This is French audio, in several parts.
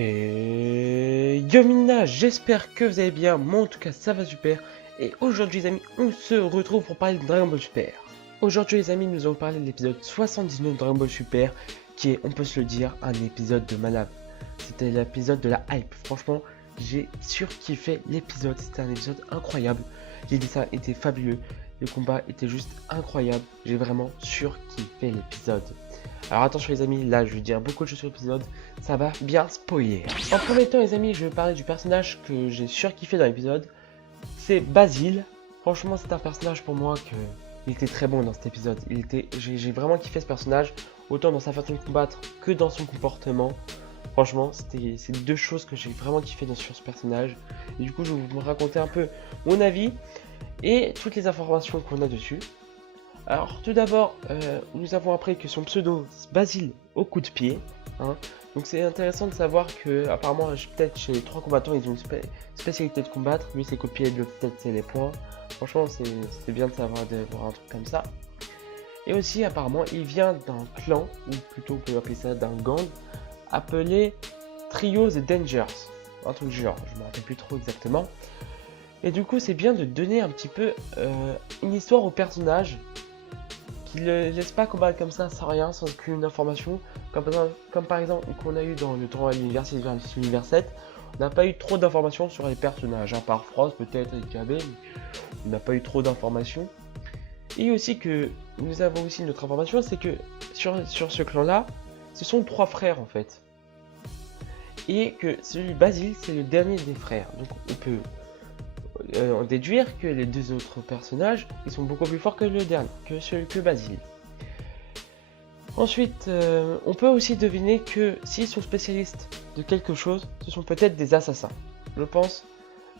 Et Yomina, j'espère que vous allez bien, moi en tout cas ça va super. Et aujourd'hui les amis, on se retrouve pour parler de Dragon Ball Super. Aujourd'hui les amis, nous allons parler de l'épisode 79 de Dragon Ball Super, qui est, on peut se le dire, un épisode de malade. C'était l'épisode de la hype, franchement j'ai surkiffé l'épisode, c'était un épisode incroyable. Les dessins étaient fabuleux, le combat était juste incroyable, j'ai vraiment surkiffé l'épisode. Alors attention les amis, là je vais dire beaucoup de choses sur l'épisode, ça va bien spoiler. En premier temps les amis, je vais parler du personnage que j'ai surkiffé dans l'épisode. C'est Basile. Franchement c'est un personnage pour moi que... Il était très bon dans cet épisode. J'ai vraiment kiffé ce personnage, autant dans sa façon de combattre que dans son comportement. Franchement, c'est deux choses que j'ai vraiment kiffé sur ce personnage. Et du coup, je vais vous raconter un peu mon avis et toutes les informations qu'on a dessus. Alors, tout d'abord, nous avons appris que son pseudo, c'est Basile au coup de pied. Hein. Donc, c'est intéressant de savoir que, apparemment, peut-être chez les trois combattants, ils ont une spécialité de combattre. Lui, c'est coup de pied, l'autre, peut-être, c'est les poings. Franchement, c'est bien de savoir un truc comme ça. Et aussi, apparemment, il vient d'un clan, ou plutôt, on peut appeler ça d'un gang, appelé Trio The Dangers. Un truc du genre, je ne me rappelle plus trop exactement. Et du coup, c'est bien de donner un petit peu une histoire au personnage, qui ne laisse pas combattre comme ça, sans rien, sans aucune information. Comme par exemple, qu'on a eu dans le tournoi de l'univers 7, on n'a pas eu trop d'informations sur les personnages, à part Frost peut-être et KB, on n'a pas eu trop d'informations. Et aussi que nous avons aussi une autre information, c'est que sur ce clan-là, ce sont trois frères en fait. Et que celui Basile, c'est le dernier des frères. Donc on peut en déduire que les deux autres personnages, ils sont beaucoup plus forts que le dernier, que Basile. Ensuite, on peut aussi deviner que s'ils sont spécialistes de quelque chose, ce sont peut-être des assassins. Je pense,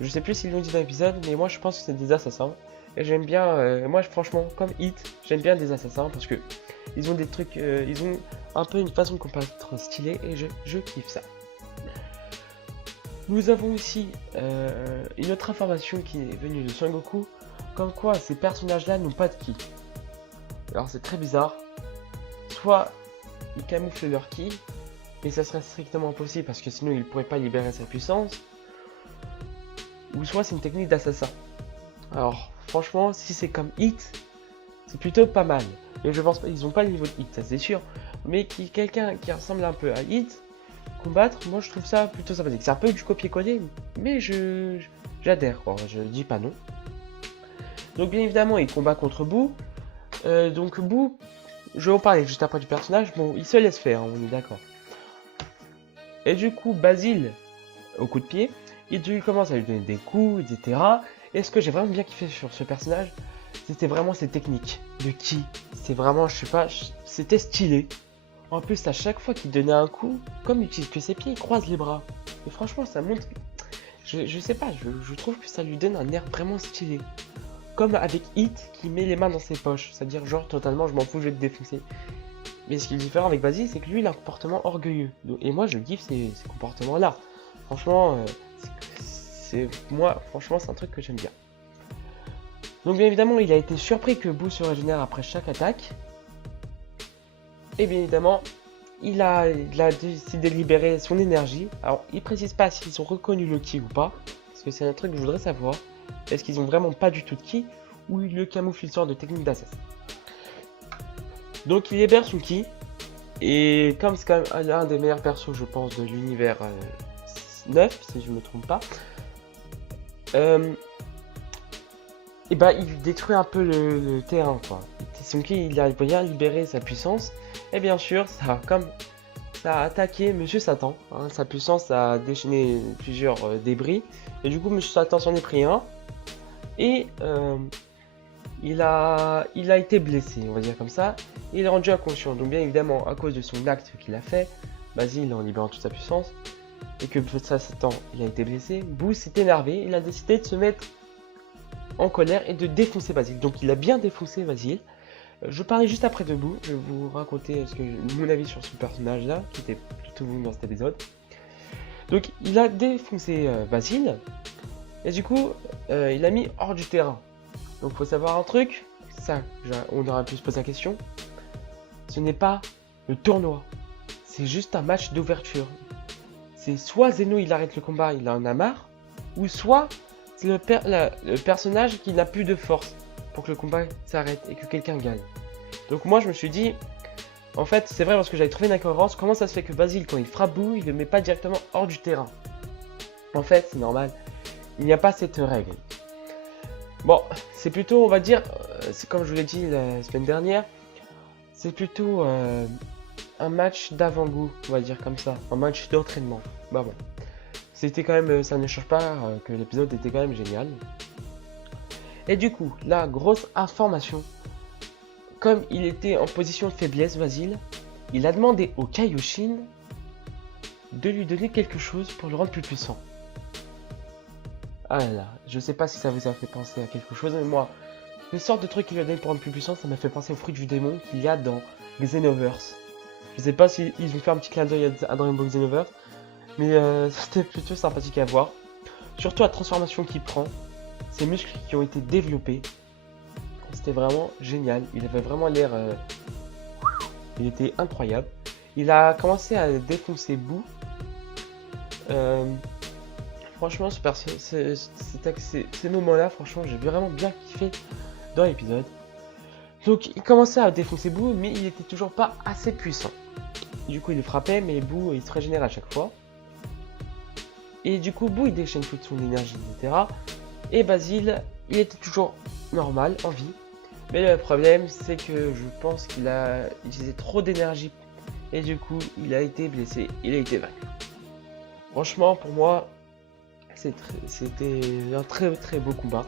je sais plus s'ils l'ont dit dans l'épisode, mais moi je pense que c'est des assassins. Et j'aime bien, moi franchement, comme Hit, j'aime bien des assassins parce que ils ont des trucs, ils ont un peu une façon de combattre stylée et je kiffe ça. Nous avons aussi une autre information qui est venue de Son Goku, comme quoi ces personnages-là n'ont pas de ki. Alors c'est très bizarre. Soit ils camouflent leur ki, mais ça serait strictement impossible parce que sinon ils ne pourraient pas libérer sa puissance. Ou soit c'est une technique d'assassin. Alors franchement, si c'est comme Hit, c'est plutôt pas mal. Et je pense pas, ils ont pas le niveau de Hit, ça c'est sûr. Mais quelqu'un qui ressemble un peu à Hit, combattre, moi je trouve ça plutôt sympathique. C'est un peu du copier-coller, mais j'adhère quoi, je dis pas non. Donc bien évidemment, il combat contre Boo. Donc Boo, je vais en parler juste après du personnage. Bon, il se laisse faire, hein, on est d'accord. Et du coup, Basile, au coup de pied, il commence à lui donner des coups, etc. Et ce que j'ai vraiment bien kiffé sur ce personnage, c'était vraiment ses techniques de ki. C'est vraiment, je sais pas, c'était stylé. En plus, à chaque fois qu'il donnait un coup, comme il utilise que ses pieds, il croise les bras. Et franchement, ça montre... Je sais pas, je trouve que ça lui donne un air vraiment stylé. Comme avec Hit qui met les mains dans ses poches. C'est-à-dire, genre, totalement, je m'en fous, je vais te défoncer. Mais ce qui est différent avec Basile, c'est que lui, il a un comportement orgueilleux. Et moi, je kiffe ces comportements-là. Franchement, moi, franchement, c'est un truc que j'aime bien. Donc, bien évidemment, il a été surpris que Boo se régénère après chaque attaque. Et bien évidemment, il a décidé de libérer son énergie. Alors, il précise pas s'ils ont reconnu le ki ou pas. Parce que c'est un truc que je voudrais savoir. Est-ce qu'ils ont vraiment pas du tout de ki ou ils le camouflent une sorte de technique d'assassin. Donc, il libère son ki. Et comme c'est quand même un des meilleurs persos, je pense, de l'univers 9, si je me trompe pas. Et bah, il détruit un peu le terrain, quoi. Son ki, il a bien libéré sa puissance. Et bien sûr, ça a attaqué Monsieur Satan. Hein, sa puissance a déchaîné plusieurs débris. Et du coup, Monsieur Satan s'en est pris un. Et il a été blessé, on va dire comme ça. Il est rendu inconscient. Donc bien évidemment, à cause de son acte qu'il a fait, Basile en libérant toute sa puissance, et que Monsieur Satan il a été blessé, Boo s'est énervé. Il a décidé de se mettre en colère et de défoncer Basile. Donc il a bien défoncé Basile. Je parlais juste après de Boo, je vais vous raconter mon avis sur ce personnage là, qui était plutôt bon dans cet épisode. Donc il a défoncé Basile, et du coup il l'a mis hors du terrain. Donc faut savoir un truc, ça on aurait pu se poser la question, ce n'est pas le tournoi, c'est juste un match d'ouverture. c'est soit Zeno il arrête le combat, il en a marre, ou soit c'est le personnage qui n'a plus de force pour que le combat s'arrête et que quelqu'un gagne. Donc moi je me suis dit, en fait c'est vrai parce que j'avais trouvé une incohérence, comment ça se fait que Basile quand il frappe Boo, il le met pas directement hors du terrain? En fait c'est normal, il n'y a pas cette règle. Bon, c'est plutôt, on va dire, c'est comme je vous l'ai dit la semaine dernière, c'est plutôt un match d'avant-goût, on va dire comme ça, un match d'entraînement. Bah bon, c'était quand même, ça ne change pas que l'épisode était quand même génial. Et du coup, la grosse information, comme il était en position de faiblesse, Basile, il a demandé au Kaioshin de lui donner quelque chose pour le rendre plus puissant. Ah là là, je sais pas si ça vous a fait penser à quelque chose, mais moi, le sort de truc qu'il lui a donné pour rendre plus puissant, ça m'a fait penser au fruit du démon qu'il y a dans Xenoverse. Je sais pas s'ils ont fait un petit clin d'œil à Dragon Ball Xenoverse, mais c'était plutôt sympathique à voir. Surtout la transformation qu'il prend, ses muscles qui ont été développés, c'était vraiment génial. Il avait vraiment l'air, il était incroyable. Il a commencé à défoncer Boo. Franchement, ces moments-là, franchement, j'ai vraiment bien kiffé dans l'épisode. Donc, il commençait à défoncer Boo, mais il était toujours pas assez puissant. Du coup, il le frappait, mais Boo, il se régénérait à chaque fois. Et du coup, Boo, il déchaîne toute son énergie, etc. Et Basile, il était toujours normal, en vie. Mais le problème, c'est que je pense qu'il a utilisé trop d'énergie. Et du coup, il a été blessé, il a été vaincu. Franchement, pour moi, c'était un très très beau combat.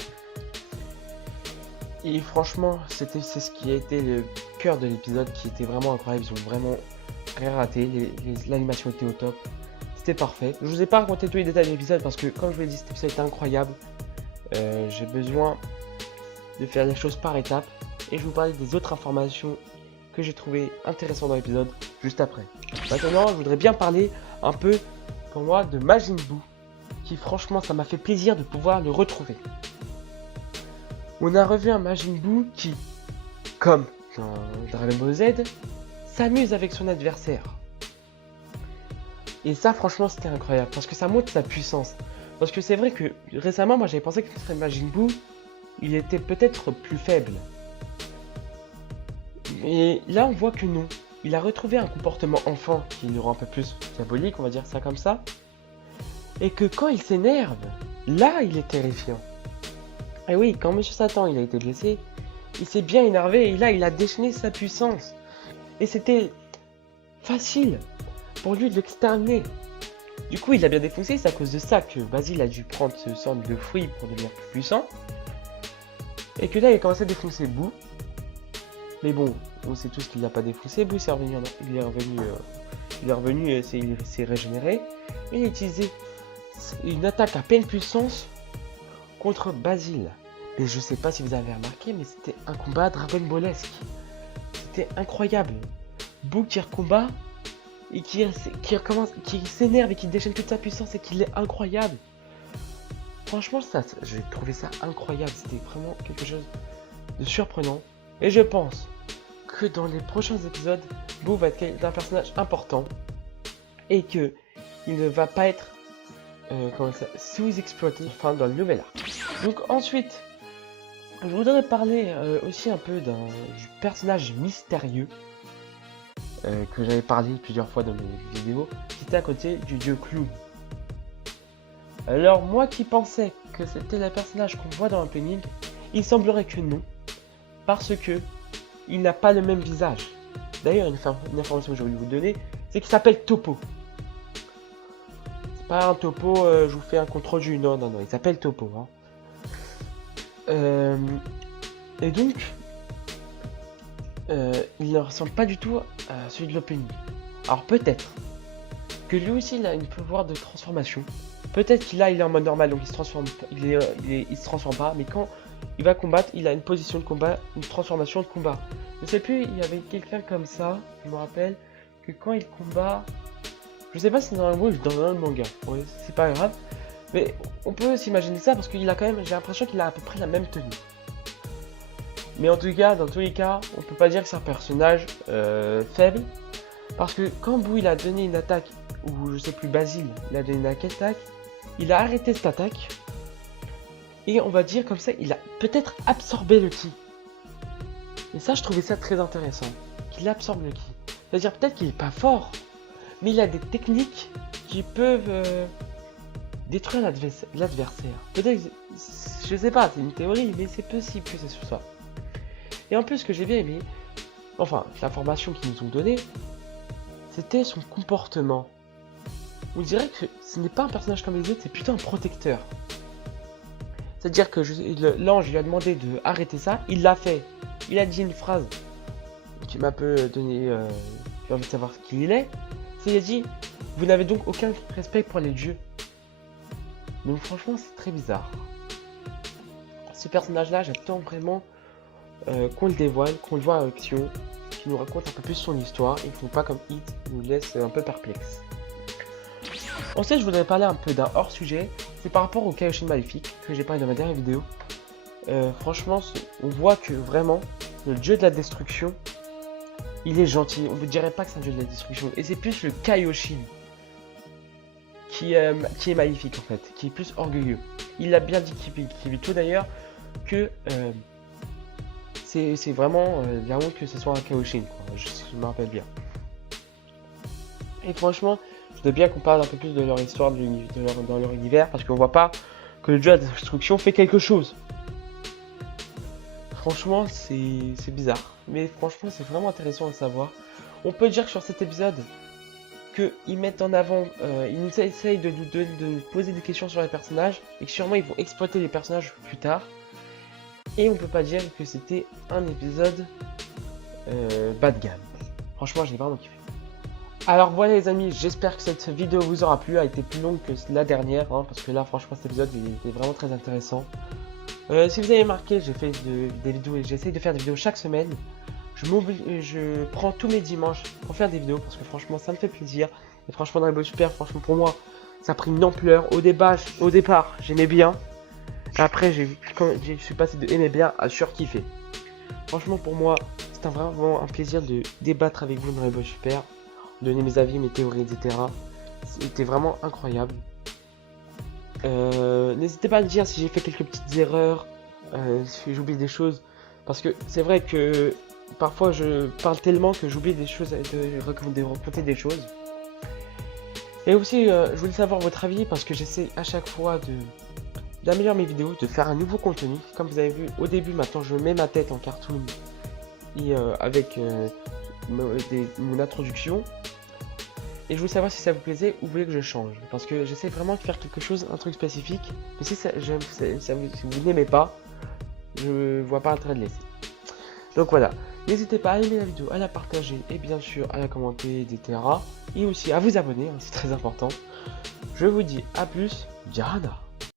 Et franchement, c'est ce qui a été le cœur de l'épisode, qui était vraiment incroyable. Ils ont vraiment rien raté, l'animation était au top. C'était parfait. Je vous ai pas raconté tous les détails de l'épisode parce que, comme je vous l'ai dit, cet épisode était incroyable. J'ai besoin de faire les choses par étapes. Et je vais vous parler des autres informations que j'ai trouvées intéressantes dans l'épisode juste après. Maintenant, je voudrais bien parler un peu, pour moi, de Majin Buu. Qui franchement, ça m'a fait plaisir de pouvoir le retrouver. On a revu un Majin Buu qui, comme dans Dragon Ball Z, s'amuse avec son adversaire. Et ça, franchement, c'était incroyable parce que ça montre sa puissance. Parce que c'est vrai que récemment, moi, j'avais pensé que ce serait Majin Buu, il était peut-être plus faible. Mais là, on voit que non. Il a retrouvé un comportement enfant qui le rend un peu plus diabolique, on va dire ça comme ça. Et que quand il s'énerve, là, il est terrifiant. Et oui, quand Monsieur Satan il a été blessé, il s'est bien énervé et là, il a déchaîné sa puissance. Et c'était facile pour lui de l'exterminer. Du coup, il a bien défoncé, c'est à cause de ça que Basile a dû prendre ce sorte de fruit pour devenir plus puissant. Et que là, il a commencé à défoncer Boo. Mais bon, on sait tous qu'il n'a pas défoncé. Boo, il est revenu, il s'est régénéré. Et il a utilisé une attaque à pleine puissance contre Basile. Et je sais pas si vous avez remarqué, mais c'était un combat Dragon Ballesque. C'était incroyable. Boo qui recombat et qui s'énerve et qui déchaîne toute sa puissance et qu'il est incroyable. Franchement, j'ai trouvé ça incroyable. C'était vraiment quelque chose de surprenant. Et je pense que dans les prochains épisodes, Boo va être un personnage important et que il ne va pas être sous-exploité dans le nouvel arc. Donc ensuite, je voudrais parler aussi un peu du personnage mystérieux que j'avais parlé plusieurs fois dans mes vidéos, qui était à côté du dieu Clown. Alors moi qui pensais que c'était le personnage qu'on voit dans l'opening, il semblerait que non, parce que il n'a pas le même visage. D'ailleurs, une information que je voulais vous donner, c'est qu'il s'appelle Toppo. C'est pas un Toppo, je vous fais un contrôle du... Non, il s'appelle Toppo. Et donc, il ne ressemble pas du tout à celui de l'opening. Alors peut-être que lui aussi il a une pouvoir de transformation. Peut-être qu'il il est en mode normal, donc il se transforme pas, mais quand il va combattre, il a une position de combat, une transformation de combat. Je sais plus, il y avait quelqu'un comme ça, je me rappelle, que quand il combat, je sais pas si c'est dans le manga ou dans le manga, ouais, c'est pas grave, mais on peut s'imaginer ça parce qu'il a quand même, j'ai l'impression qu'il a à peu près la même tenue. Mais en tout cas, dans tous les cas, on peut pas dire que c'est un personnage faible, parce que quand Boo il a donné une attaque ou je sais plus, Basile, il a donné une attaque, il a arrêté cette attaque, et on va dire comme ça, il a peut-être absorbé le ki. Et ça, je trouvais ça très intéressant, qu'il absorbe le ki. C'est-à-dire peut-être qu'il est pas fort, mais il a des techniques qui peuvent détruire l'adversaire. Peut-être, je sais pas, c'est une théorie, mais c'est possible que c'est sur ça. Et en plus, ce que j'ai bien aimé, enfin, l'information qu'ils nous ont donnée, c'était son comportement. On dirait que ce n'est pas un personnage comme les autres, c'est plutôt un protecteur. C'est-à-dire que l'ange lui a demandé de arrêter ça, il l'a fait. Il a dit une phrase qui m'a un peu donné j'ai envie de savoir qui il est. Il a dit, vous n'avez donc aucun respect pour les dieux. Donc franchement, c'est très bizarre. Ce personnage-là, j'attends vraiment qu'on le dévoile, qu'on le voit en action, qu'il nous raconte un peu plus son histoire et qu'on pas comme Hit nous laisse un peu perplexe. Ensuite, je voudrais parler un peu d'un hors-sujet, c'est par rapport au Kaioshin Maléfique que j'ai parlé dans ma dernière vidéo. Franchement, on voit que vraiment, le dieu de la destruction, il est gentil. On ne dirait pas que c'est un dieu de la destruction. Et c'est plus le Kaioshin qui est maléfique en fait, qui est plus orgueilleux. Il a bien dit qu'il tout d'ailleurs que c'est vraiment la honte que ce soit un Kaioshin, quoi. Je me rappelle bien. Et franchement, je voudrais bien qu'on parle un peu plus de leur histoire, dans leur univers, parce qu'on voit pas que le dieu de la destruction fait quelque chose. Franchement, c'est bizarre. Mais franchement, c'est vraiment intéressant à savoir. On peut dire que sur cet épisode, qu'ils mettent en avant, ils nous essayent de nous poser des questions sur les personnages, et que sûrement ils vont exploiter les personnages plus tard. Et on peut pas dire que c'était un épisode bas de gamme. Franchement, j'ai vraiment kiffé. Alors voilà les amis, j'espère que cette vidéo vous aura plu, elle a été plus longue que la dernière, hein, parce que là franchement cet épisode il était vraiment très intéressant. Si vous avez remarqué, j'ai fait des vidéos et j'essaye de faire des vidéos chaque semaine. Je prends tous mes dimanches pour faire des vidéos parce que franchement ça me fait plaisir. Et franchement Dragon Ball Super, franchement pour moi, ça a pris une ampleur. Au départ, j'aimais bien. Après, je suis passé de aimer bien à surkiffer. Franchement pour moi, c'est vraiment un plaisir de débattre avec vous dans Dragon Ball Super. Donner mes avis, mes théories, etc. C'était vraiment incroyable. N'hésitez pas à me dire si j'ai fait quelques petites erreurs, si j'oublie des choses. Parce que c'est vrai que parfois je parle tellement que j'oublie des choses, de raconter des choses. Et aussi, je voulais savoir votre avis parce que j'essaie à chaque fois d'améliorer mes vidéos, de faire un nouveau contenu. Comme vous avez vu au début, maintenant je mets ma tête en cartoon et avec mon introduction. Et je voulais savoir si ça vous plaisait ou vous voulez que je change. Parce que j'essaie vraiment de faire quelque chose, un truc spécifique. Mais si vous n'aimez pas, je vois pas l'intérêt de laisser. Donc voilà. N'hésitez pas à aimer la vidéo, à la partager et bien sûr à la commenter, etc. Et aussi à vous abonner, hein, c'est très important. Je vous dis à plus, Diarana.